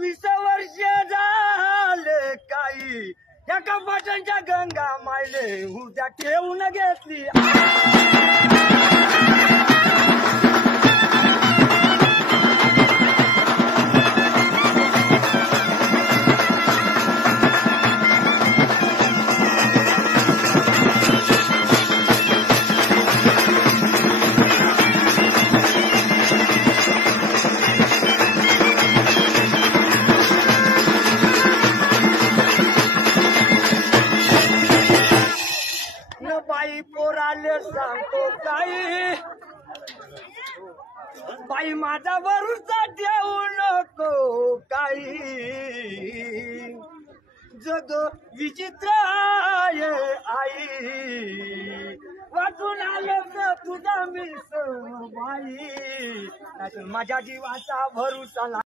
20 वर्ष झाले काही या कपाटांच्या गंगा मायले उद्या ठेवून घेतली. बाई पोराले सांगतो काही बाई माझा भरोसा ठेवू नको काही जग विचित्र आहे आई वाचून आलं तुझा मिस बाई माझ्या जीवाचा भरोसा